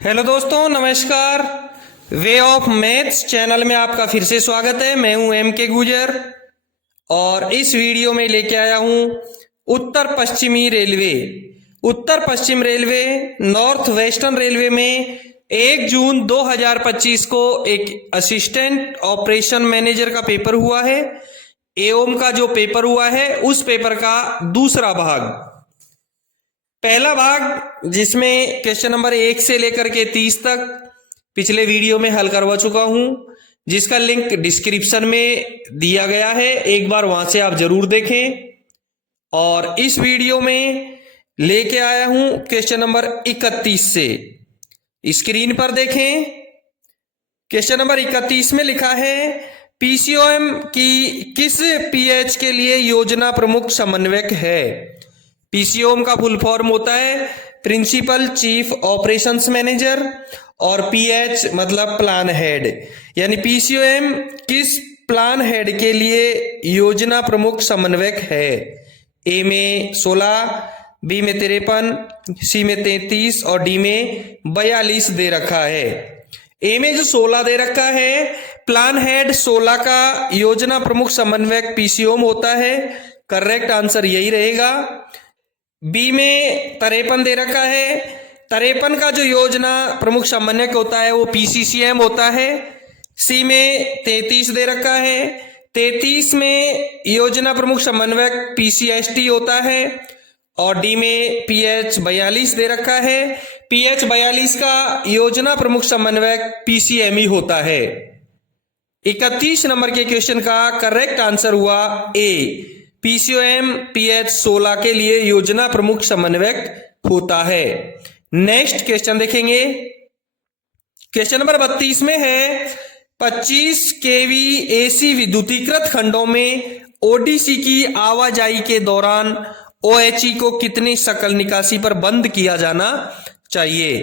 Hello दोस्तों, नमस्कार। Way of maths channel में आपका फिर से स्वागत है। मैं हूं एम के गुजर और इस वीडियो में लेके आया हूं उत्तर पश्चिमी रेलवे। उत्तर पश्चिम रेलवे नॉर्थ वेस्टर्न रेलवे में 1 जून 2025 को एक असिस्टेंट ऑपरेशन मैनेजर का पेपर हुआ है। एओम का जो पेपर हुआ है उस पेपर का दूसरा भाग, पहला भाग जिसमें क्वेश्चन नंबर 1 से लेकर के 30 तक पिछले वीडियो में हल करवा चुका हूं, जिसका लिंक डिस्क्रिप्शन में दिया गया है। एक बार वहां से आप जरूर देखें। और इस वीडियो में लेके आया हूं क्वेश्चन नंबर 31 से। स्क्रीन पर देखें। क्वेश्चन नंबर 31 में लिखा है, पीसीओएम की किस पीएच के लिए योजना प्रमुख समन्वयक है। पीसीओएम का फुल फॉर्म होता है प्रिंसिपल चीफ ऑपरेशंस मैनेजर और पीएच मतलब प्लान हेड। यानी पीसीओएम किस प्लान हेड के लिए योजना प्रमुख समन्वयक है। ए में 16, बी में 53, सी में 33 और डी में 42 दे रखा है। ए में जो 16 दे रखा है, प्लान हेड 16 का योजना प्रमुख समन्वयक पीसीओएम होता है। करेक्ट आंसर यही रहेगा। बी में 53 दे रखा है, 53 का जो योजना प्रमुख समन्वयक होता है वो पीसीसीएम होता है। सी में 33 दे रखा है, 33 में योजना प्रमुख समन्वयक पीसीएसटी होता है। और डी में पीएच 42 दे रखा है, पीएच 42 का योजना प्रमुख समन्वयक पीसीएमई होता है। 31 नंबर के क्वेश्चन का करेक्ट आंसर हुआ ए, पीसीओएम पीएच 16 के लिए योजना प्रमुख समन्वयक होता है। नेक्स्ट क्वेश्चन देखेंगे। क्वेश्चन नंबर 32 में है, 25 केवी एसी विद्युतीकृत खंडों में ओडीसी की आवाजाही के दौरान ओएचई को कितनी सकल निकासी पर बंद किया जाना चाहिए।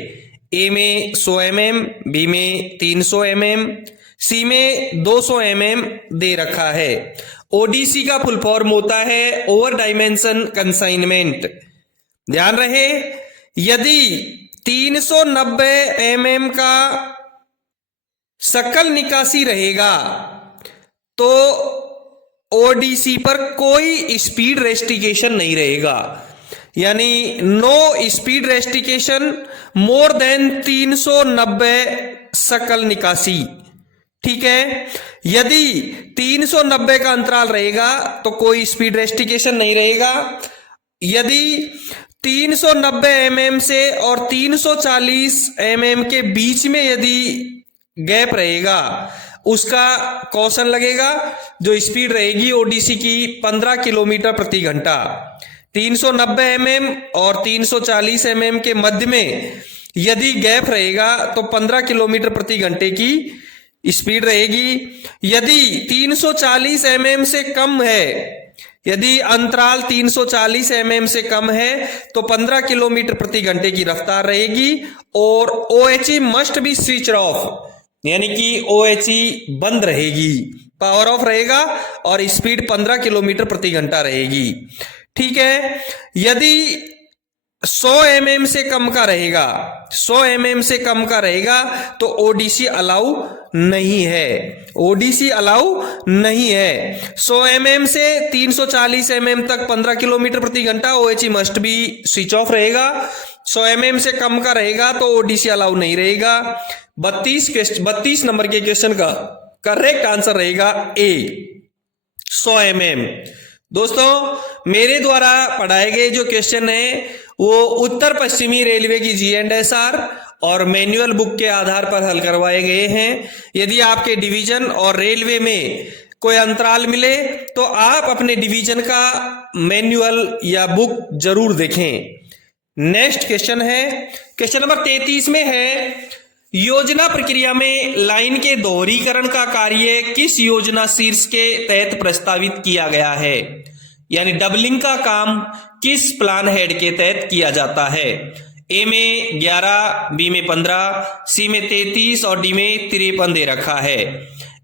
ए में 100 mm, बी में 300 mm, सी में 200 mm दे रखा है। ओडीसी का फुल फॉर्म होता है ओवर डायमेंशन कंसाइनमेंट। ध्यान रहे, यदि 390 mm का सकल निकासी रहेगा तो ओडीसी पर कोई स्पीड रेस्ट्रिक्शन नहीं रहेगा। यानी no speed restriction more than 390 सकल निकासी। ठीक है, यदि 390 का अंतराल रहेगा तो कोई स्पीड रेस्ट्रिक्शन नहीं रहेगा। यदि 390 mm से और 340 mm के बीच में यदि गैप रहेगा, उसका कौशन लगेगा। जो स्पीड रहेगी ओडीसी की 15 किलोमीटर प्रति घंटा। 390 mm और 340 mm के मध्य में यदि गैप रहेगा तो 15 किलोमीटर प्रति घंटे की स्पीड रहेगी। यदि 340 mm से कम है, यदि अंतराल 340 mm से कम है तो 15 किलोमीटर प्रति घंटे की रफ्तार रहेगी। और OHE must be switch off, यानी कि ओएचई बंद रहेगी, पावर ऑफ रहेगा और स्पीड 15 किलोमीटर प्रति घंटा रहेगी। ठीक है, यदि 100 mm से कम का रहेगा, 100 mm से कम का रहेगा तो ओडीसी अलाउ नहीं है। ओडीसी अलाउ नहीं है। 100 mm से 340 mm तक 15 किलोमीटर प्रति घंटा OHE must be switch off रहेगा। 100 mm से कम का रहेगा तो ओडीसी अलाउ नहीं रहेगा। 32 नंबर के क्वेश्चन का करेक्ट आंसर रहेगा ए, 100 mm। दोस्तों, मेरे द्वारा पढ़ाए गए जो क्वेश्चन है वो उत्तर पश्चिमी रेलवे की जीएंडएसआर और मैनुअल बुक के आधार पर हल करवाए गए हैं। यदि आपके डिवीजन और रेलवे में कोई अंतराल मिले तो आप अपने डिवीजन का मैनुअल या बुक जरूर देखें। नेक्स्ट क्वेश्चन है, क्वेश्चन नंबर 33 में है, योजना प्रक्रिया में लाइन के दोहरीकरण का कार्य किस योजना शीर्ष के तहत प्रस्तावित किया गया है। यानी डबलिंग का काम किस प्लान हेड के तहत किया जाता है। ए में 11, बी में 15, सी में 33 और डी में 53 दे रखा है।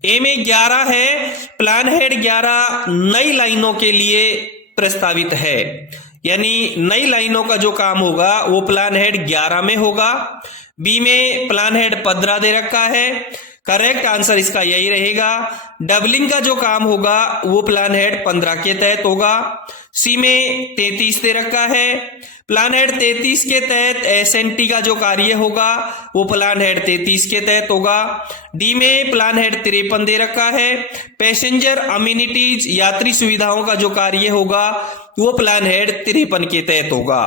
ए में 11 है, प्लान हेड 11 नई लाइनों के लिए प्रस्तावित है। यानी नई लाइनों का जो काम होगा वो प्लान हेड 11 में होगा। बी में प्लान हेड 15 दे रखा है, करेक्ट आंसर इसका यही रहेगा। डबलिंग का जो काम होगा वो प्लान हेड 15 के तहत होगा। सी में 33 दे रखा है, प्लान हेड 33 के तहत एसएनटी का जो कार्य होगा वो प्लान हेड 33 के तहत होगा। डी में प्लान हेड 53 दे रखा है, पैसेंजर अम्यूनिटीज यात्री सुविधाओं का जो कार्य होगा वो प्लान हेड 53 के तहत होगा।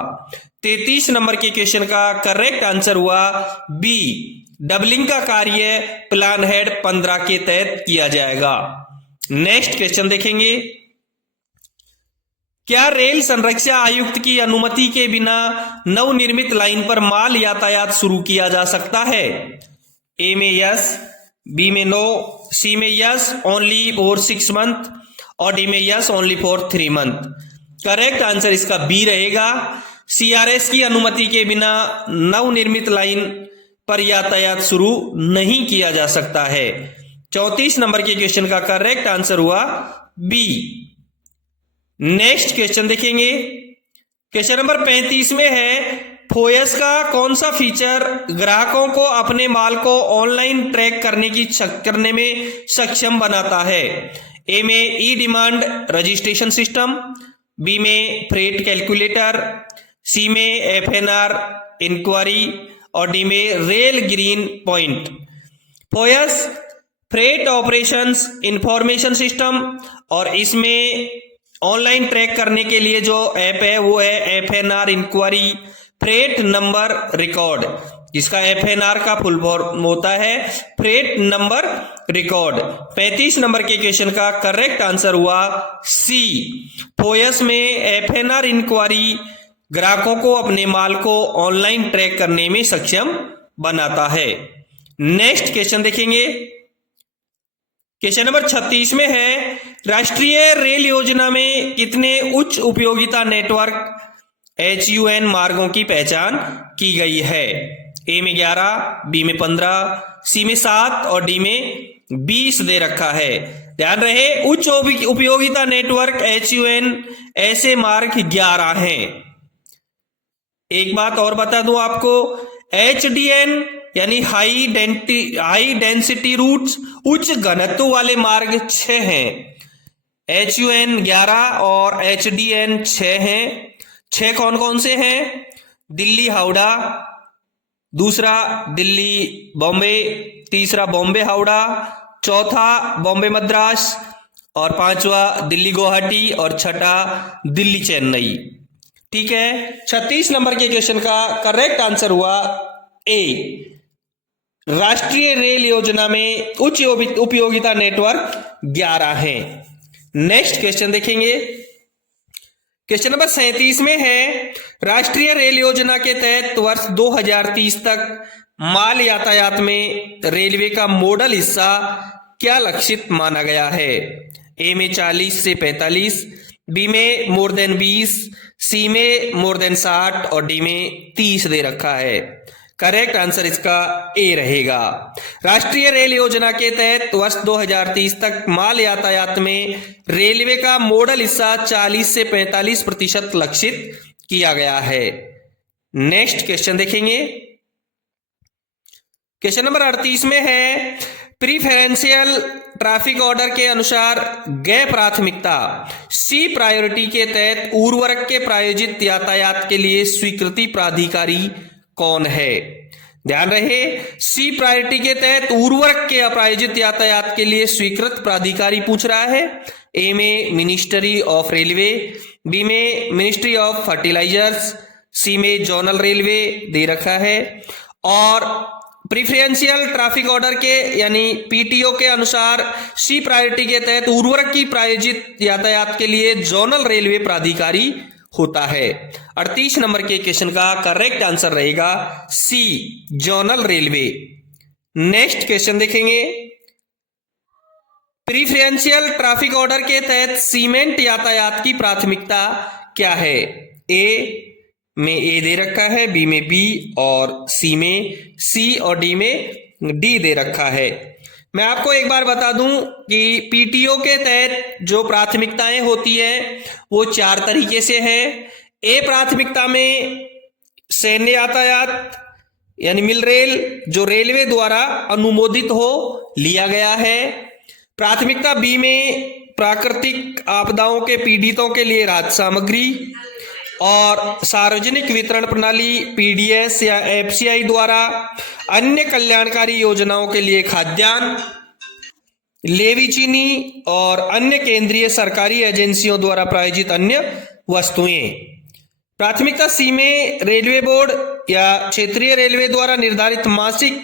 33 नंबर के क्वेश्चन का करेक्ट आंसर हुआ बी, डबलिंग का कार्य प्लान हेड 15 के तहत किया जाएगा। नेक्स्ट क्वेश्चन देखेंगे, क्या रेल संरक्षा आयुक्त की अनुमति के बिना नवनिर्मित लाइन पर माल यातायात शुरू किया जा सकता है? ए में यस, बी में नो, सी में यस ओनली फॉर 6 मंथ और डी में yes only for 3 month. Correct answer इसका बी रहेगा। सीआरएस की अनुमति के बिना नवनिर्मित लाइन पर यातायात शुरू नहीं किया जा सकता है। 34 नंबर के क्वेश्चन का करेक्ट आंसर हुआ बी। नेक्स्ट क्वेश्चन देखेंगे, क्वेश्चन नंबर 35 में है, फोयस का कौन सा फीचर ग्राहकों को अपने माल को ऑनलाइन ट्रैक करने में सक्षम बनाता है? ए में e demand registration system, B में फ्रेट कैलकुलेटर, सी में एफएनआर इंक्वायरी और डी में rail green point. FOIS freight operations information system और इसमें ऑनलाइन ट्रैक करने के लिए जो ऐप है वो है एफएनआर इंक्वायरी फ्रेट नंबर रिकॉर्ड, जिसका एफएनआर का फुल फॉर्म होता है फ्रेट नंबर रिकॉर्ड। 35 नंबर के क्वेश्चन का करेक्ट आंसर हुआ सी, फोयस में एफएनआर इंक्वायरी ग्राहकों को अपने माल को ऑनलाइन ट्रैक करने में सक्षम बनाता है। नेक्स्ट क्वेश्चन देखेंगे, क्वेश्चन नंबर 36 में है, राष्ट्रीय रेल योजना में कितने उच्च उपयोगिता नेटवर्क HUN मार्गों की पहचान की गई है? ए में 11, बी में 15, सी में 7 और डी में 20 दे रखा है। ध्यान रहे, उच्च उपयोगिता नेटवर्क HUN ऐसे मार्ग 11 हैं। एक बात और बता दूं आपको, HDN यानी हाई डेंसिटी रूट्स उच्च घनत्व वाले मार्ग 6 हैं। HUN 11 और HDN 6 हैं। 6 कौन कौन से हैं? दिल्ली हावड़ा, दूसरा दिल्ली बॉम्बे, तीसरा बॉम्बे हावड़ा, चौथा बॉम्बे मद्रास और पांचवा दिल्ली गुवाहाटी और छठा दिल्ली चेन्नई। ठीक है, 36 नंबर के क्वेश्चन का करेक्ट आंसर हुआ ए, राष्ट्रीय रेल योजना में उच्च उपयोगिता नेटवर्क 11 हैं। नेक्स्ट क्वेश्चन देखेंगे, क्वेश्चन नंबर 37 में है, राष्ट्रीय रेल योजना के तहत वर्ष 2030 तक माल यातायात में रेलवे का मॉडल हिस्सा क्या लक्षित माना गया है? ए में 40 से 45, बी में मोर देन 20, सी में मोर देन 60 और डी में 30 दे रखा है। करेक्ट आंसर इसका ए रहेगा। राष्ट्रीय रेल योजना के तहत वर्ष 2030 तक माल यातायात में रेलवे का मॉडल हिस्सा 40 से 45% लक्षित किया गया है। नेक्स्ट क्वेश्चन देखेंगे, क्वेश्चन नंबर 38 में है, प्रीफरेंशियल ट्रैफिक ऑर्डर के अनुसार गैर प्राथमिकता सी प्रायोरिटी के तहत उर्वरक के प्रायोजित यातायात के लिए स्वीकृति प्राधिकारी कौन है? ध्यान रहे, सी प्रायोरिटी के तहत उर्वरक के प्रायोजित यातायात के लिए स्वीकृत प्राधिकारी पूछ रहा है। ए में मिनिस्ट्री ऑफ रेलवे, बी में मिनिस्ट्री ऑफ फर्टिलाइजर्स, सी में जोनल रेलवे दे रखा है और प्रीफरेंशियल ट्रैफिक ऑर्डर के यानी पीटीओ के अनुसार सी प्रायोरिटी के तहत उर्वरक की प्रायोजित यातायात के लिए जोनल रेलवे प्राधिकारी होता है। 38 नंबर के क्वेश्चन का करेक्ट आंसर रहेगा सी, जोनल रेलवे। नेक्स्ट क्वेश्चन देखेंगे, प्रीफरेंशियल ट्रैफिक ऑर्डर के तहत सीमेंट यातायात की प्राथमिकता क्या है? ए में ए दे रखा है, बी में बी और सी में सी और डी में डी दे रखा है। मैं आपको एक बार बता दूं कि पीटीओ के तहत जो प्राथमिकताएं होती है वो 4 तरीके से है। ए प्राथमिकता में सैन्य यातायात, यानी मिल रेल जो रेलवे द्वारा अनुमोदित हो लिया गया है। प्राथमिकता बी में प्राकृतिक आपदाओं के पीड़ितों के लिए राहत सामग्री और सार्वजनिक वितरण प्रणाली पीडीएस या एफसीआई द्वारा अन्य कल्याणकारी योजनाओं के लिए खाद्यान्न, लेवी चीनी और अन्य केंद्रीय सरकारी एजेंसियों द्वारा प्रायोजित अन्य वस्तुएं। प्राथमिकता सी में रेलवे बोर्ड या क्षेत्रीय रेलवे द्वारा निर्धारित मासिक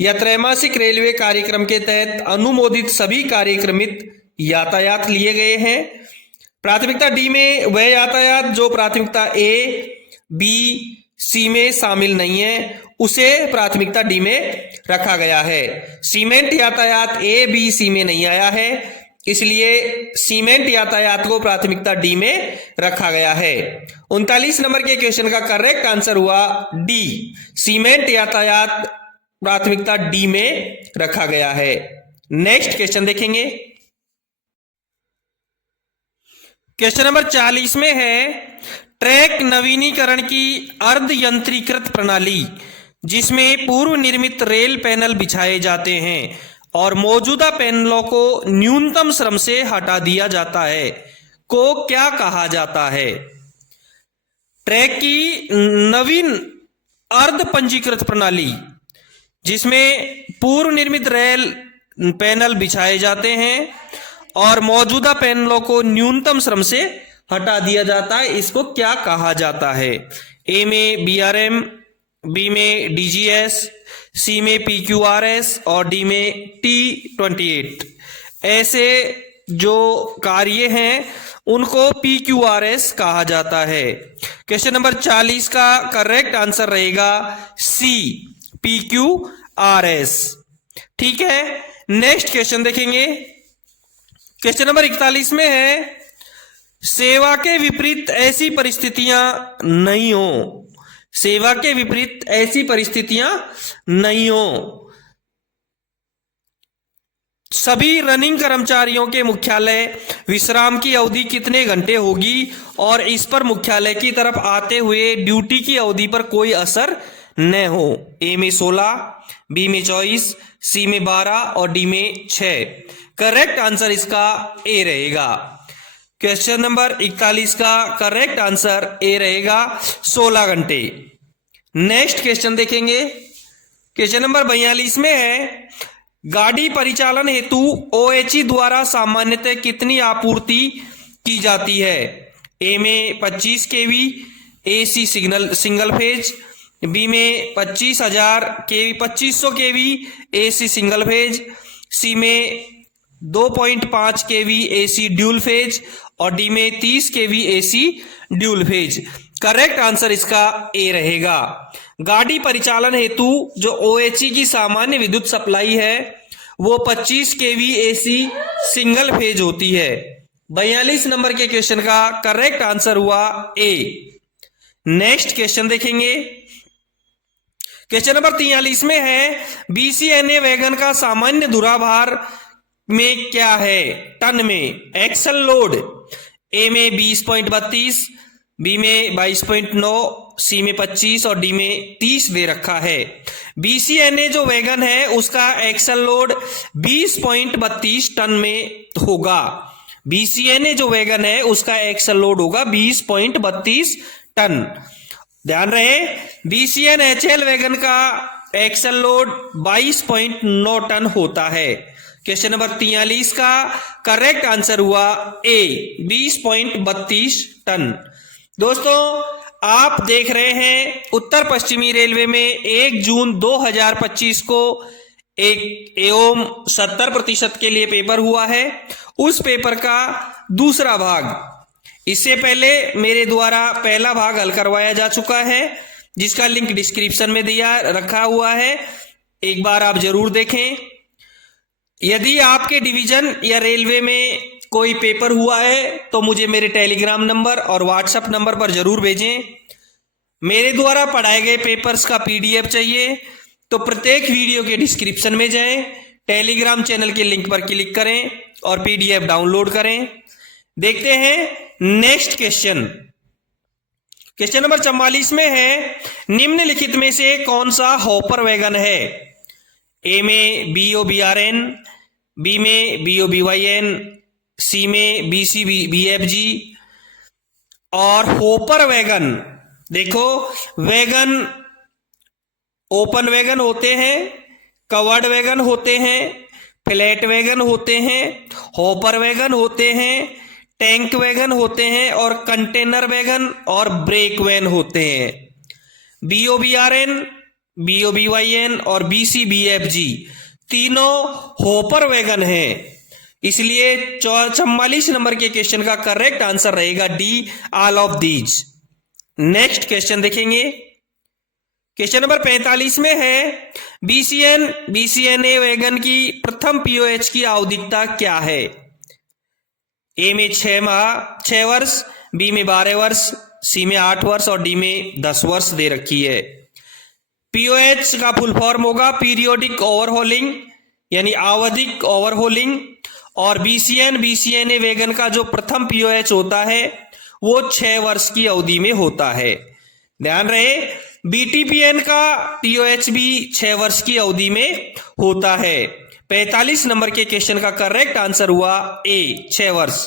या त्रैमासिक रेलवे कार्यक्रम के तहत अनुमोदित सभी कार्यक्रमित यातायात लिए गए हैं। प्राथमिकता डी में वह यातायात जो प्राथमिकता ए, बी, सी में शामिल नहीं है उसे प्राथमिकता डी में रखा गया है। सीमेंट यातायात ए, बी, सी में नहीं आया है, इसलिए सीमेंट यातायात को प्राथमिकता डी में रखा गया है। 39 नंबर के क्वेश्चन का करेक्ट आंसर हुआ डी, सीमेंट यातायात प्राथमिकता डी में रखा गया है। नेक्स्ट क्वेश्चन देखेंगे। क्वेश्चन नंबर 40 में है ट्रैक नवीनीकरण की अर्ध यंत्रीकृत प्रणाली जिसमें पूर्व निर्मित रेल पैनल बिछाए जाते हैं और मौजूदा पैनलों को न्यूनतम श्रम से हटा दिया जाता है को क्या कहा जाता है। ट्रैक की नवीन अर्ध पंजीकृत प्रणाली जिसमें पूर्व निर्मित रेल पैनल बिछाए जाते हैं और मौजूदा पैनलों को न्यूनतम श्रम से हटा दिया जाता है, इसको क्या कहा जाता है। ए में बीआरएम, बी में डीजीएस, सी में पीक्यूआरएस और डी में T28। ऐसे जो कार्य हैं उनको पीक्यूआरएस कहा जाता है। क्वेश्चन नंबर 40 का करेक्ट आंसर रहेगा सी, पीक्यूआरएस। ठीक है, नेक्स्ट क्वेश्चन देखेंगे। क्वेश्चन नंबर 41 में है सेवा के विपरीत ऐसी परिस्थितियां नहीं हो, सेवा के विपरीत ऐसी परिस्थितियां नहीं हो। सभी रनिंग कर्मचारियों के मुख्यालय विश्राम की अवधि कितने घंटे होगी और इस पर मुख्यालय की तरफ आते हुए ड्यूटी की अवधि पर कोई असर न हो। ए में 16, बी में 24, सी में 12 और डी में 6। करेक्ट आंसर इसका ए रहेगा। क्वेश्चन नंबर 41 का करेक्ट आंसर ए रहेगा 16 घंटे। नेक्स्ट क्वेश्चन देखेंगे। क्वेश्चन नंबर 42 में है गाड़ी परिचालन हेतु ओएचई द्वारा सामान्यतः कितनी आपूर्ति की जाती है। ए में 25 kV AC single phase, B में 2500 kV AC single phase, C में 2.5 केवी एसी ड्यूल फेज और डी में 30 kV AC dual phase. Correct answer इसका ए रहेगा। गाड़ी परिचालन हेतु जो ओएचई की सामान्य विद्युत सप्लाई है वो 25 केवी एसी सिंगल फेज होती है। 42 नंबर के क्वेश्चन का करेक्ट आंसर हुआ ए। नेक्स्ट क्वेश्चन देखेंगे। क्वेश्चन नंबर 43 में है बीसीएनए वैगन का सामान्य धुराभार में क्या है टन में। एक्सल लोड ए में 20.32, बी में 22.9, सी में 25 और डी में 30 दे रखा है। बीसीएनए जो वैगन है उसका एक्सल लोड 20.32 टन में होगा। बीसीएनए जो वैगन है उसका एक्सल लोड होगा 20.32 टन। ध्यान रहे बीसीएनएचएल वैगन का एक्सल लोड 22.9 टन होता है। क्वेश्चन नंबर 43 का करेक्ट आंसर हुआ ए 20.32 टन। दोस्तों आप देख रहे हैं उत्तर पश्चिमी रेलवे में 1 जून 2025 को एक एवं 70% के लिए पेपर हुआ है। उस पेपर का दूसरा भाग, इससे पहले मेरे द्वारा पहला भाग हल करवाया जा चुका है जिसका लिंक डिस्क्रिप्शन में दिया रखा हुआ है, एक बार आप जरूर देखें। यदि आपके डिवीजन या रेलवे में कोई पेपर हुआ है तो मुझे मेरे टेलीग्राम नंबर और व्हाट्सएप नंबर पर जरूर भेजें। मेरे द्वारा पढ़ाए गए पेपर्स का पीडीएफ चाहिए तो प्रत्येक वीडियो के डिस्क्रिप्शन में जाएं, टेलीग्राम चैनल के लिंक पर क्लिक करें और पीडीएफ डाउनलोड करें। देखते हैं नेक्स्ट क्वेश्चन। क्वेश्चन नंबर 44 में है, निम्नलिखित में से कौन सा हॉपर वैगन है? ए में BOBRN, बी में BOBYN, सी में BCBFG। और हॉपर वैगन, देखो वैगन ओपन वैगन होते हैं, कवर्ड वैगन होते हैं, फ्लैट वैगन होते हैं, हॉपर वैगन होते हैं, टैंक वैगन होते हैं और कंटेनर वैगन और ब्रेक वैन होते हैं। BOBRN, BOBYN और BCBFG तीनों हॉपर वैगन हैं। इसलिए 44 नंबर के क्वेश्चन का करेक्ट आंसर रहेगा D, all of these. Next question देखेंगे। क्वेश्चन नंबर 45 में है, BCNA वैगन की प्रथम POH की आवधिकता क्या है? ए में 6 वर्ष, बी में 12 वर्ष, सी में 8 वर्ष और डी में 10 वर्ष दे रखी है। POH का फुल फॉर्म होगा पीरियोडिक ओवरहोलिंग, यानी आवधिक ओवरहोलिंग। और BCNA वैगन का जो प्रथम POH होता है वो 6 वर्ष की अवधि में होता है। ध्यान रहे, BTPN का POH भी 6 वर्ष की अवधि में होता है। 45 नंबर के क्वेश्चन का करेक्ट आंसर हुआ ए, 6 वर्ष।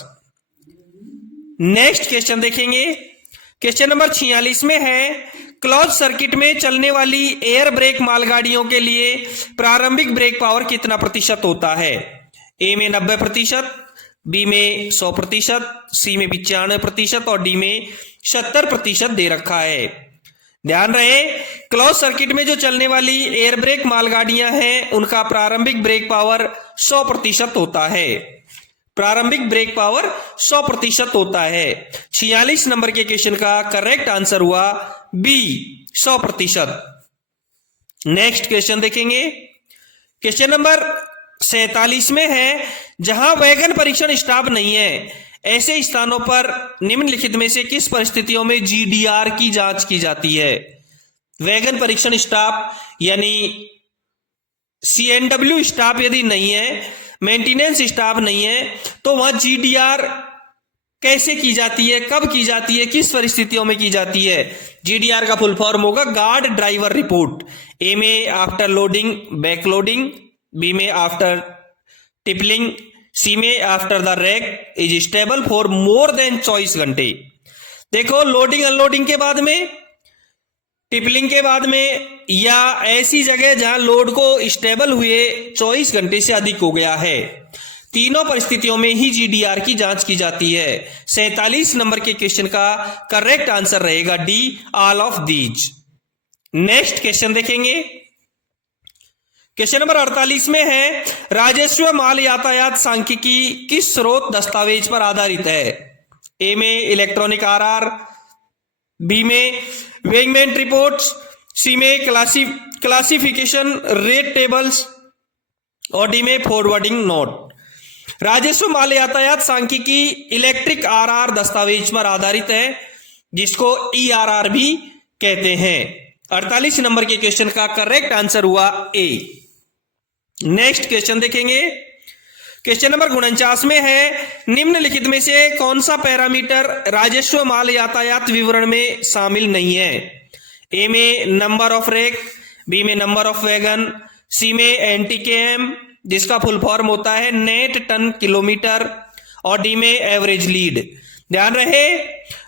नेक्स्ट क्वेश्चन देखेंगे। क्वेश्चन नंबर 46 में है, क्लोज सर्किट में चलने वाली एयर ब्रेक मालगाड़ियों के लिए प्रारंभिक ब्रेक पावर कितना प्रतिशत होता है? ए में 90%, बी में 100%, सी में 95% और डी में 70% दे रखा है। ध्यान रहे, क्लोज सर्किट में जो चलने वाली एयर ब्रेक मालगाड़ियां हैं उनका प्रारंभिक ब्रेक पावर 100% होता है। प्रारंभिक ब्रेक पावर 100% होता है। 46 नंबर के क्वेश्चन का करेक्ट आंसर हुआ बी, 100%। नेक्स्ट क्वेश्चन देखेंगे। क्वेश्चन नंबर 47 में है, जहां वैगन परीक्षण स्टाफ नहीं है ऐसे स्थानों पर निम्नलिखित में से किस परिस्थितियों में GDR की जांच की जाती है? वैगन परीक्षण स्टाफ यानी CNW स्टाफ यदि नहीं है, मेंटेनेंस स्टाफ नहीं है, तो वहां GDR कैसे की जाती है, कब की जाती है, किस परिस्थितियों में की जाती है? GDR का फुल फॉर्म होगा गार्ड ड्राइवर रिपोर्ट। ए में after loading back loading, B में आफ्टर टिपलिंग, सी में after the rack is stable for more than 24 घंटे। देखो, लोडिंग अनलोडिंग के बाद में, टिपलिंग के बाद में, या ऐसी जगह जहां लोड को स्टेबल हुए 24 घंटे से अधिक हो गया है, तीनों परिस्थितियों में ही GDR की जांच की जाती है। 47 नंबर के क्वेश्चन का करेक्ट आंसर रहेगा D, all of these. Next question देखेंगे। क्वेश्चन नंबर 48 में है, राजस्व माल यातायात सांख्यिकी किस स्रोत दस्तावेज पर आधारित है? ए में इलेक्ट्रॉनिक RR, बी में वेइंगमेंट रिपोर्ट्स, सी में क्लासिफिकेशन रेट टेबल्स और डी में फॉरवर्डिंग नोट। राजस्व माल यातायात सांख्यिकी इलेक्ट्रिक RR दस्तावेज पर आधारित है, जिसको ERR भी कहते हैं। 48 नंबर के क्वेश्चन का करेक्ट आंसर हुआ ए। नेक्स्ट क्वेश्चन देखेंगे। क्वेश्चन नंबर 49 में है, निम्नलिखित में से कौन सा पैरामीटर राजस्व माल यातायात विवरण में शामिल नहीं है? ए में नंबर ऑफ रैक, बी में नंबर ऑफ वैगन, सी में NTKM जिसका फुल फॉर्म होता है नेट टन किलोमीटर और डी में एवरेज लीड। ध्यान रहे,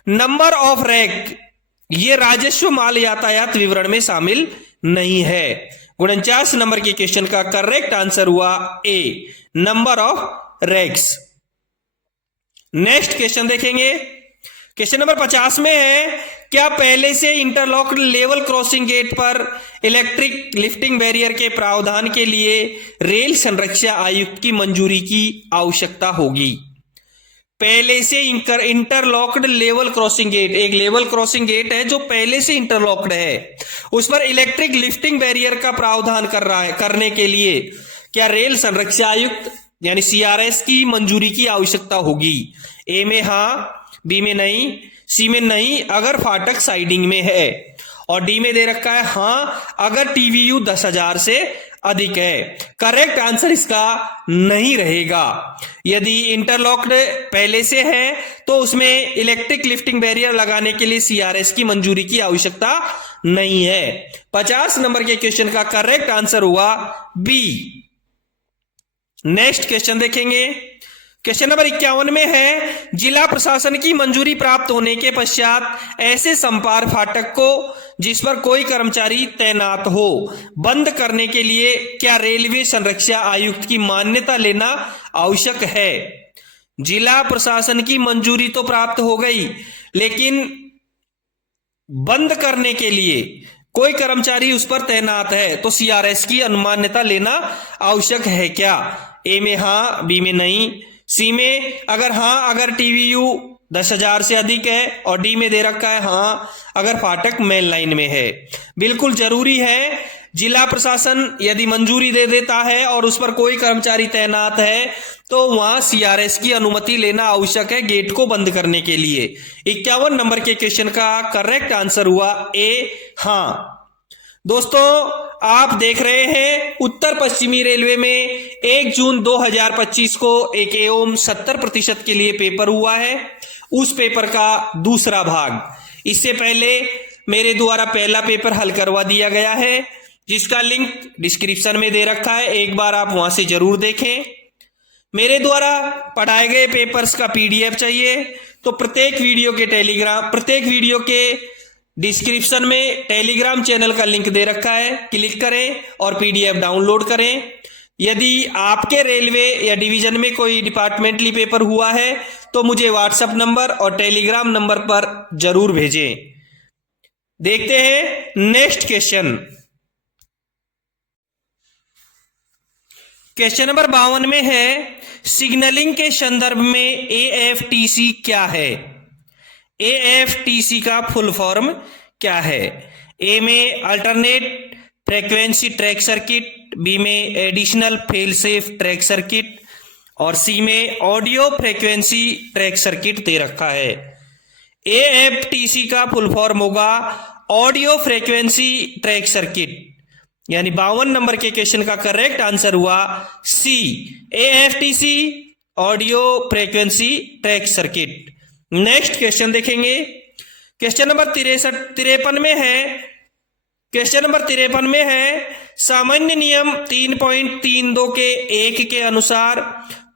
नंबर ऑफ रैक ये राजस्व माल यातायात विवरण में शामिल नहीं है। 49 नंबर के क्वेश्चन का करेक्ट आंसर हुआ A, number of racks. Next question देखेंगे। क्वेश्चन नंबर 50 में है, क्या पहले से इंटरलॉक्ड लेवल क्रॉसिंग गेट पर इलेक्ट्रिक लिफ्टिंग बैरियर के प्रावधान के लिए रेल संरक्षा आयुक्त की मंजूरी की आवश्यकता होगी? पहले से इंटरलॉक्ड लेवल क्रॉसिंग गेट, एक लेवल क्रॉसिंग गेट है जो पहले से इंटरलॉक्ड है, उस पर इलेक्ट्रिक लिफ्टिंग बैरियर का प्रावधान करने के लिए क्या रेल संरक्षा आयुक्त यानी CRS की मंजूरी की आवश्यकता होगी? ए में हाँ, बी में नहीं, सी में नहीं अगर फाटक साइडिंग में है और डी में दे रखा है हाँ अगर TVU 10,000 से अधिक है। करेक्ट आंसर इसका नहीं रहेगा। यदि इंटरलॉक्ड पहले से है तो उसमें इलेक्ट्रिक लिफ्टिंग बैरियर लगाने के लिए सीआरएस की मंजूरी की आवश्यकता नहीं है। 50 नंबर के क्वेश्चन का करेक्ट आंसर हुआ बी। नेक्स्ट क्वेश्चन देखेंगे। क्वेश्चन नंबर 51 में है, जिला प्रशासन की मंजूरी प्राप्त होने के पश्चात ऐसे संपार फाटक को जिस पर कोई कर्मचारी तैनात हो बंद करने के लिए क्या रेलवे संरक्षा आयुक्त की मान्यता लेना आवश्यक है? जिला प्रशासन की मंजूरी तो प्राप्त हो गई, लेकिन बंद करने के लिए कोई कर्मचारी उस पर तैनात है तो सीआरएस की अनुमान्यता लेना आवश्यक है क्या? ए में हां, बी में नहीं, सी में अगर हां अगर टीवीयू 10,000 से अधिक है, और डी में दे रखा है हां अगर फाटक मेन लाइन में है। बिल्कुल जरूरी है, जिला प्रशासन यदि मंजूरी दे देता है और उस पर कोई कर्मचारी तैनात है तो वहां सीआरएस की अनुमति लेना आवश्यक है गेट को बंद करने के लिए। 51 नंबर के क्वेश्चन का करेक्ट आंसर हुआ ए हां। दोस्तों आप देख रहे हैं उत्तर पश्चिमी रेलवे में 1 जून 2025 को एक एवं 70% के लिए पेपर हुआ है, उस पेपर का दूसरा भाग। इससे पहले मेरे द्वारा पहला पेपर हल करवा दिया गया है, जिसका लिंक डिस्क्रिप्शन में दे रखा है, एक बार आप वहां से जरूर देखें। मेरे द्वारा पढ़ाए गए पेपर्स का पीडीएफ चाहिए तो प्रत्येक वीडियो के डिस्क्रिप्शन में टेलीग्राम चैनल का लिंक दे रखा है, क्लिक करें और पीडीएफ डाउनलोड करें। यदि आपके रेलवे या डिवीजन में कोई डिपार्टमेंटली पेपर हुआ है तो मुझे व्हाट्सएप नंबर और टेलीग्राम नंबर पर जरूर भेजें। देखते हैं नेक्स्ट क्वेश्चन। क्वेश्चन नंबर 52 में है, सिग्नलिंग के संदर्भ में एएफटीसी क्या है? एएफटीसी का फुल फॉर्म क्या है? ए में alternate frequency track circuit, B में additional fail safe track circuit और सी में ऑडियो फ्रीक्वेंसी ट्रैक सर्किट दे रखा है। एएफटीसी का फुल फॉर्म होगा ऑडियो फ्रीक्वेंसी ट्रैक सर्किट, यानी 52 नंबर के क्वेश्चन का करेक्ट आंसर हुआ C, AFTC audio frequency track circuit. Next question देखेंगे। क्वेश्चन नंबर 53 में है, क्वेश्चन नंबर 53 में है, सामान्य नियम 3.32 के 1 के अनुसार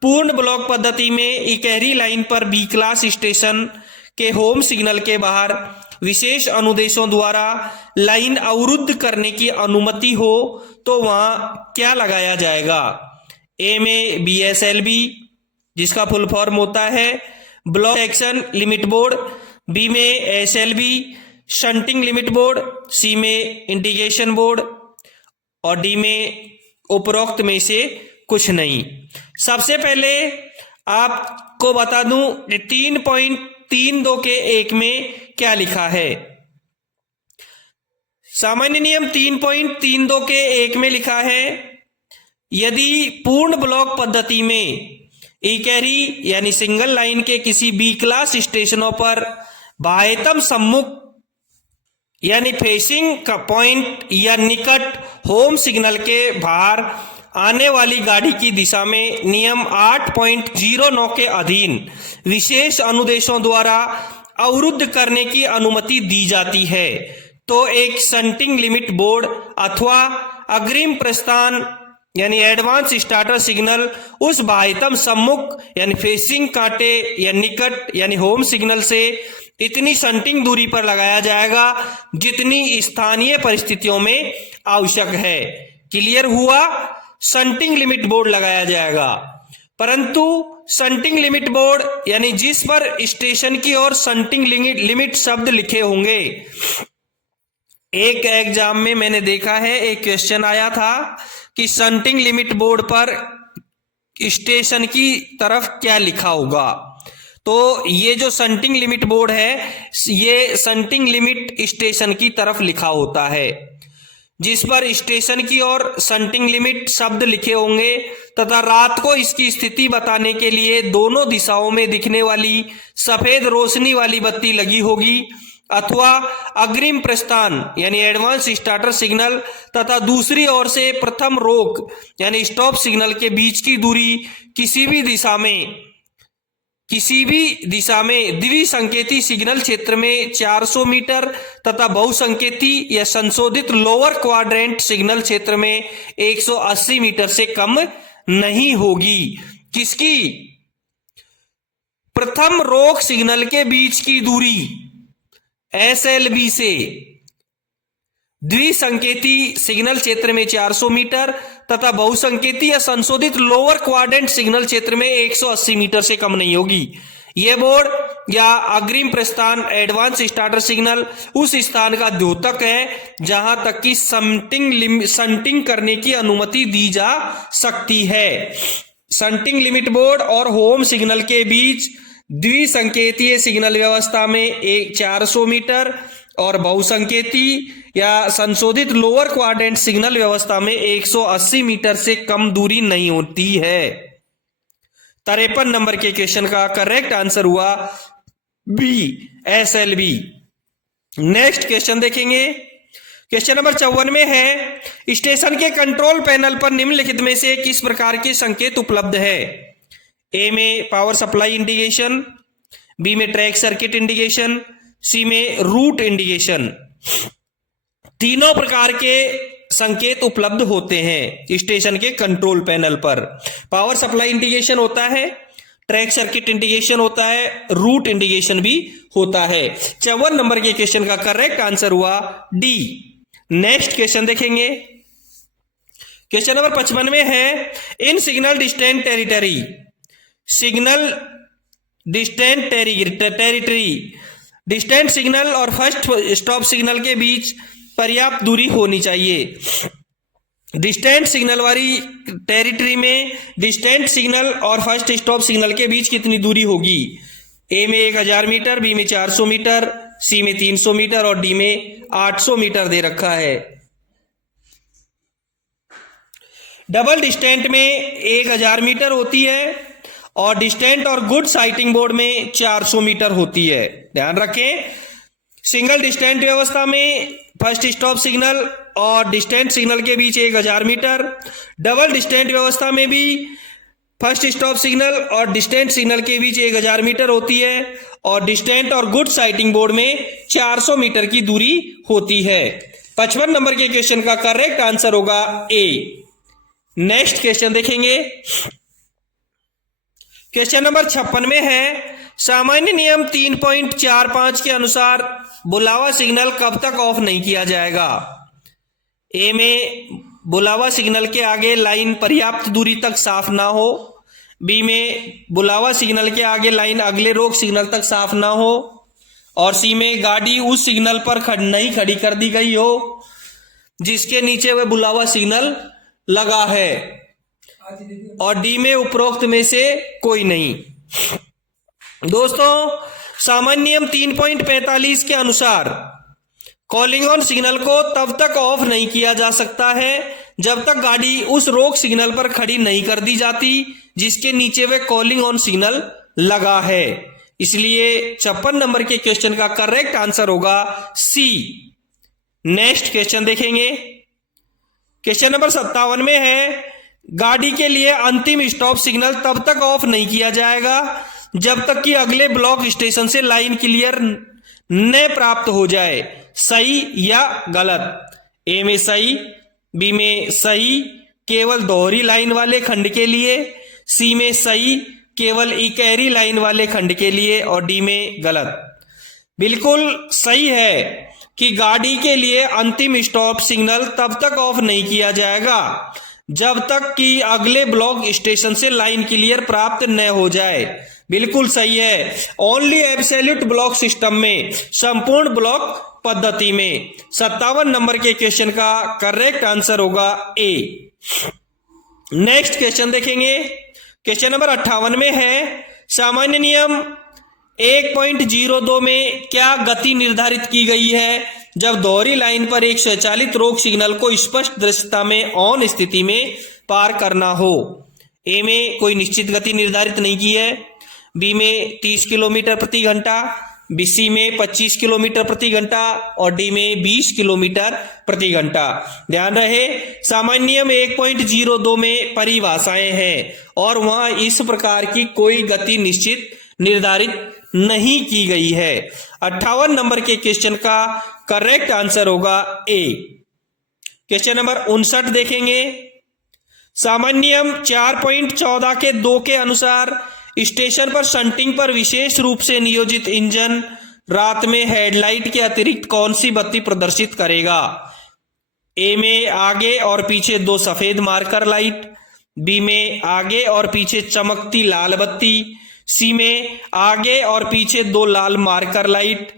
पूर्ण ब्लॉक पद्धति में इकहरी लाइन पर बी क्लास स्टेशन के होम सिग्नल के बाहर विशेष अनुदेशों द्वारा लाइन अवरुद्ध करने की अनुमति हो तो वहां क्या लगाया जाएगा? ए में बीएसएलबी, जिसका फुल फॉर्म होता है block action limit board, B में SLB shunting limit board, C में इंटीग्रेशन बोर्ड और डी में उपरोक्त में से कुछ नहीं। सबसे पहले आपको बता दूं 3.32 के 1 में क्या लिखा है। सामान्य नियम 3.32 के 1 में लिखा है, यदि पूर्ण ब्लॉक पद्धति में इकहरी यानी सिंगल लाइन के किसी बी क्लास स्टेशनों पर बाह्यतम सम्मुख यानी फेसिंग का पॉइंट या निकट होम सिग्नल के बाहर आने वाली गाड़ी की दिशा में नियम 8.09 के अधीन विशेष अनुदेशों द्वारा अवरुद्ध करने की अनुमति दी जाती है तो एक शंटिंग लिमिट बोर्ड अथवा अग्रिम प्रस्थान यानी एडवांस स्टार्टर सिग्नल उस बाह्यतम सम्मुख यानी फेसिंग कांटे या निकट यानी होम सिग्नल से इतनी शंटिंग दूरी पर लगाया जाएगा जितनी स्थानीय परिस्थितियों में आवश्यक है। क्लियर हुआ? शंटिंग लिमिट बोर्ड लगाया जाएगा, परंतु शंटिंग लिमिट बोर्ड यानी जिस पर स्टेशन की ओर शंटिंग लिमिट शब्द लिखे होंगे। एक एग्जाम में मैंने देखा है, एक क्वेश्चन आया था कि शंटिंग लिमिट बोर्ड पर स्टेशन की तरफ क्या लिखा होगा। तो ये जो शंटिंग लिमिट बोर्ड है, ये शंटिंग लिमिट स्टेशन की तरफ लिखा होता है, जिस पर स्टेशन की ओर शंटिंग लिमिट शब्द लिखे होंगे तथा रात को इसकी स्थिति बताने के लिए दोनों दिशाओं में दिखने वाली सफेद रोशनी वाली बत्ती लगी होगी अथवा अग्रिम प्रस्थान यानी एडवांस स्टार्टर सिग्नल तथा दूसरी ओर से प्रथम रोक यानी स्टॉप सिग्नल के बीच की दूरी किसी भी दिशा में द्विसंकेती सिग्नल क्षेत्र में 400 मीटर तथा बहुसंकेती या संशोधित लोअर क्वाड्रेंट सिग्नल क्षेत्र में 180 मीटर से कम नहीं होगी। किसकी? प्रथम रोक सिग्नल के बीच की दूरी SLB से द्विसंकेती सिग्नल क्षेत्र में 400 मीटर तथा बहुसंकेती या संशोधित लोअर क्वाड्रेंट सिग्नल क्षेत्र में 180 मीटर से कम नहीं होगी। यह बोर्ड या अग्रिम प्रस्थान एडवांस स्टार्टर सिग्नल उस स्थान का द्योतक है जहां तक कि संटिंग करने की अनुमति दी जा सकती है। संटिंग लिमिट बोर्ड और होम सिग्नल के बीच द्विसंकेतीय सिग्नल व्यवस्था में 400 मीटर और बहुसंकेती या संशोधित लोअर क्वाड्रेंट सिग्नल व्यवस्था में 180 मीटर से कम दूरी नहीं होती है। 53 नंबर के क्वेश्चन का करेक्ट आंसर हुआ बी, SLB। नेक्स्ट क्वेश्चन देखेंगे। क्वेश्चन नंबर 54 में है, स्टेशन के कंट्रोल पैनल पर निम्नलिखित में से किस प्रकार के संकेत उपलब्ध है? ए में पावर सप्लाई इंडिकेशन, बी में ट्रैक सर्किट इंडिकेशन, सी में रूट इंडिकेशन। तीनों प्रकार के संकेत उपलब्ध होते हैं स्टेशन के कंट्रोल पैनल पर। पावर सप्लाई इंडिकेशन होता है, ट्रैक सर्किट इंडिकेशन होता है, रूट इंडिकेशन भी होता है। 54 नंबर के क्वेश्चन का करेक्ट आंसर हुआ डी। नेक्स्ट क्वेश्चन देखेंगे। क्वेश्चन नंबर 55 में है, in signal distant territory distant signal और फर्स्ट स्टॉप सिग्नल के बीच पर्याप्त दूरी होनी चाहिए। डिस्टेंट सिग्नल वाली टेरिटरी में डिस्टेंट सिग्नल और फर्स्ट स्टॉप सिग्नल के बीच कितनी दूरी होगी? ए में 1000 मीटर, बी में 400 मीटर, सी में 300 मीटर और डी में 800 मीटर दे रखा है। डबल डिस्टेंट में 1000 मीटर होती है और डिस्टेंट और गुड साइटिंग बोर्ड में 400 मीटर होती है। ध्यान रखें, सिंगल डिस्टेंट व्यवस्था में फर्स्ट स्टॉप सिग्नल और डिस्टेंट सिग्नल के बीच 1000 मीटर, डबल डिस्टेंट व्यवस्था में भी फर्स्ट स्टॉप सिग्नल और डिस्टेंट सिग्नल के बीच 1000 मीटर होती है और डिस्टेंट और गुड साइटिंग बोर्ड में 400 मीटर की दूरी होती है। 55 नंबर के क्वेश्चन का करेक्ट आंसर होगा ए। नेक्स्ट क्वेश्चन देखेंगे। क्वेश्चन नंबर 56 में है, सामान्य नियम 3.45 के अनुसार बुलावा सिग्नल कब तक ऑफ नहीं किया जाएगा? ए में बुलावा सिग्नल के आगे लाइन पर्याप्त दूरी तक साफ ना हो, बी में बुलावा सिग्नल के आगे लाइन अगले रोक सिग्नल तक साफ ना हो और सी में गाड़ी उस सिग्नल पर नहीं खड़ी कर दी गई हो जिसके नीचे वह बुलावा सिग्नल लगा है और डी में उपरोक्त में से कोई नहीं। दोस्तों, सामान्य नियम 3.45 के अनुसार कॉलिंग ऑन सिग्नल को तब तक ऑफ नहीं किया जा सकता है जब तक गाड़ी उस रोक सिग्नल पर खड़ी नहीं कर दी जाती जिसके नीचे वह कॉलिंग ऑन सिग्नल लगा है। इसलिए 56 नंबर के क्वेश्चन का करेक्ट आंसर होगा सी। नेक्स्ट क्वेश्चन देखेंगे। क्वेश्चन नंबर 57 में है, गाड़ी के लिए अंतिम स्टॉप सिग्नल तब तक ऑफ नहीं किया जाएगा जब तक कि अगले ब्लॉक स्टेशन से लाइन क्लियर न प्राप्त हो जाए। सही या गलत? ए में सही, बी में सही केवल दोहरी लाइन वाले खंड के लिए, सी में सही केवल इकहरी लाइन वाले खंड के लिए और डी में गलत। बिल्कुल सही है कि गाड़ी के लिए अंतिम स्टॉप सिग्नल तब तक ऑफ नहीं किया जाएगा जब तक कि अगले ब्लॉक स्टेशन से लाइन क्लियर प्राप्त न हो जाए। बिल्कुल सही है। ओनली एब्सोल्यूट ब्लॉक सिस्टम में, संपूर्ण ब्लॉक पद्धति में। 57 नंबर के क्वेश्चन का करेक्ट आंसर होगा ए। नेक्स्ट क्वेश्चन देखेंगे। क्वेश्चन नंबर 58 में है, सामान्य नियम 1.02 में क्या गति निर्धारित की गई है जब दोहरी लाइन पर एक स्वचालित रोक सिग्नल को स्पष्ट दृश्यता में ऑन स्थिति में पार करना हो? ए में कोई निश्चित गति निर्धारित नहीं की है, बी में 30 किलोमीटर प्रति घंटा, सी में 25 किलोमीटर प्रति घंटा और डी में 20 किलोमीटर प्रति घंटा। ध्यान रहे सामान्यम 1.02 में परिभाषाएं हैं और वहां इस प्रकार की कोई गति निश्चित निर्धारित नहीं की गई है। 58 नंबर के क्वेश्चन का करेक्ट आंसर होगा ए। क्वेश्चन नंबर 59 देखेंगे। सामान्यम 4.14 के 2 के अनुसार स्टेशन पर शंटिंग पर विशेष रूप से नियोजित इंजन रात में हेडलाइट के अतिरिक्त कौन सी बत्ती प्रदर्शित करेगा? ए में आगे और पीछे 2 सफेद मार्कर लाइट, बी में आगे और पीछे चमकती लाल बत्ती, सी में आगे और पीछे 2 लाल मार्कर लाइट।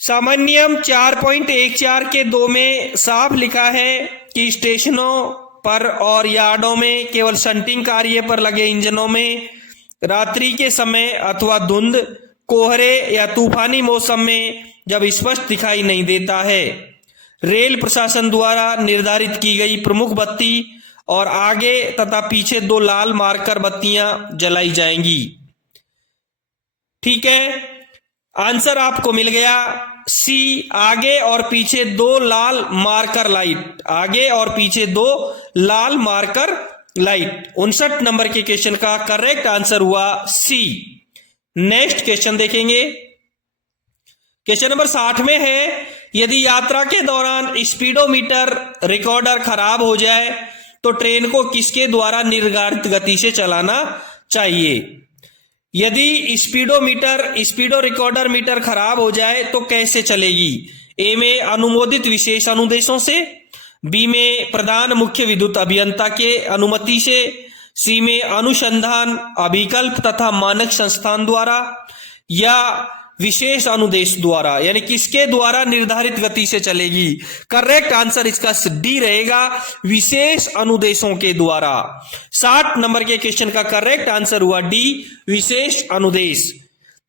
सामान्यम 4.14 के 2 में साफ लिखा है कि स्टेशनों पर और यार्डों में केवल शंटिंग कार्य पर लगे इंजनों में रात्रि के समय अथवा धुंध, कोहरे या तूफानी मौसम में जब स्पष्ट दिखाई नहीं देता है, रेल प्रशासन द्वारा निर्धारित की गई प्रमुख बत्ती और आगे तथा पीछे 2 लाल मार्कर बत्तियां जलाई जाएंगी। ठीक है, आंसर आपको मिल गया सी, आगे और पीछे 2 लाल मार्कर लाइट, आगे और पीछे 2 लाल मार्कर लाइट। 59 नंबर के क्वेश्चन का करेक्ट आंसर हुआ सी। नेक्स्ट क्वेश्चन देखेंगे। क्वेश्चन नंबर 60 में है, यदि यात्रा के दौरान स्पीडोमीटर रिकॉर्डर खराब हो जाए तो ट्रेन को किसके द्वारा निर्धारित गति से चलाना चाहिए? यदि स्पीडो रिकॉर्डर मीटर खराब हो जाए तो कैसे चलेगी? ए में अनुमोदित विशेष अनुदेशों से, बी में प्रधान मुख्य विद्युत अभियंता के अनुमति से, सी में अनुसंधान अभिकल्प तथा मानक संस्थान द्वारा, या विशेष अनुदेश द्वारा, यानी किसके द्वारा निर्धारित गति से चलेगी? करेक्ट आंसर इसका डी रहेगा, विशेष अनुदेशों के द्वारा। 60 नंबर के क्वेश्चन का करेक्ट आंसर हुआ डी, विशेष अनुदेश।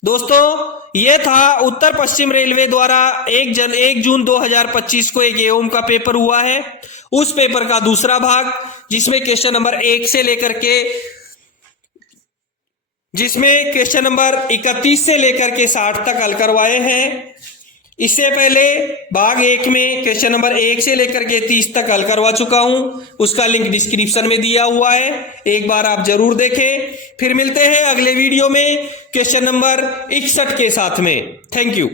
दोस्तों यह था उत्तर पश्चिम रेलवे द्वारा 1 जून 2025 को एक एओम का पेपर हुआ है, उस पेपर का दूसरा भाग जिसमें क्वेश्चन नंबर 1 से लेकर के 31 से लेकर के 60 तक हल करवाए हैं। इससे पहले भाग 1 में क्वेश्चन नंबर 1 से लेकर के 30 तक हल करवा चुका हूं, उसका लिंक डिस्क्रिप्शन में दिया हुआ है, एक बार आप जरूर देखें। फिर मिलते हैं अगले वीडियो में क्वेश्चन नंबर 61 के साथ में। Thank you.